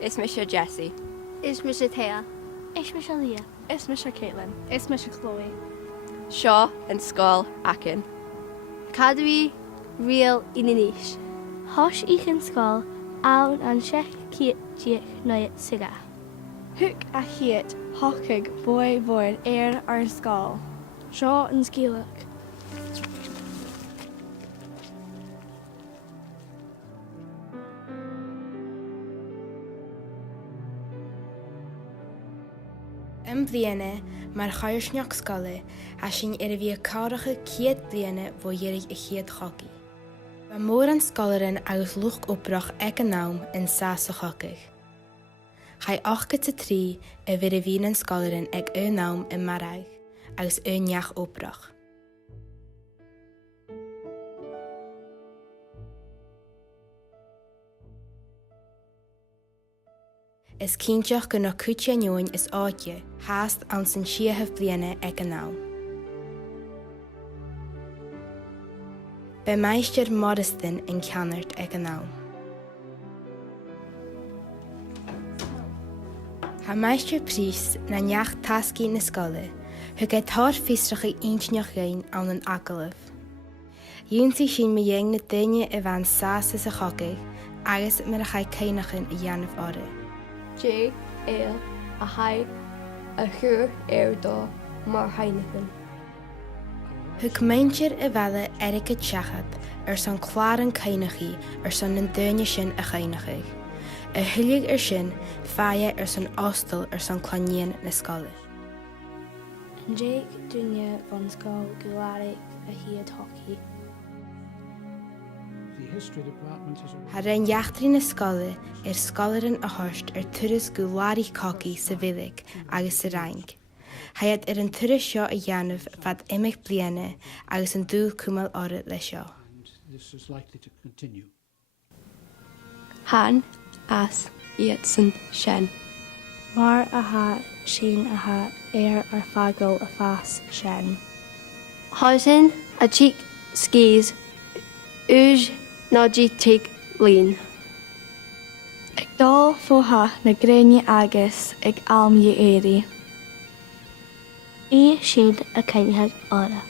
Is Misha Jessie. Is Misha Thea. Is Misha Leah. Is Misha Caitlin. Is Misha Chloe. Shaw and Skull Akin. Cadwy Real Inanish. Hosh Egan Skull, Aun and Shek Kiet Jik Noyet Siga. Hook a hiet, hockig, boy void, air ar skull. Shaw and Skillock. Bliana mar chairneach scoile a sin ar a bhí cádacha ciad bliana bh dhéirigh a chiad chocaí. Ba mór an scolaran agus luch oprach ag an nám in sása chocaigh. Chai 8-3 a bhir a bhín an scolaran ag nám in maraigh agus neach oprach. Is cínteach go na cúte neoin is áite, háast an san siathah bliana ag an nám. Be meisteir Modestin in ceannart ag an nám. Tá meisteir prís na neach tascí na scoile, thug é táir fistracha intneach gain an an acalah. Dúntaí sin me dhéang na duine a bhain sása sa chocaigh, agus mar a chaid céinachan a dhéanamh ára. J. A. A Hai. A Hur Erdo Mar Heineken. Thug meintir a bheile Erika Tchachad san chláran céinachí san na duine sin a chéinachaigh. A thuigh sin faie san ostal san cloníon na scoile. Jake Junior von Skull Gularik a Hiad Hockey. Har an jaachtarí na scoile scolaran a thuist turas go láirí cocaí sa bhilig agus sa rang. Chaiad an turas seo a dhéanamh fad imich bliana agus an dúil cúmal ára le seo. Han As Iatson Shen. Mar a ha, Sheen a ha, air ar fagol a fas shen. Housen a cheek skis. Uj Naji take lean. Ag dal fóha na gréine agus ag alm i éiri. I Sheen a Kenyahed Ora.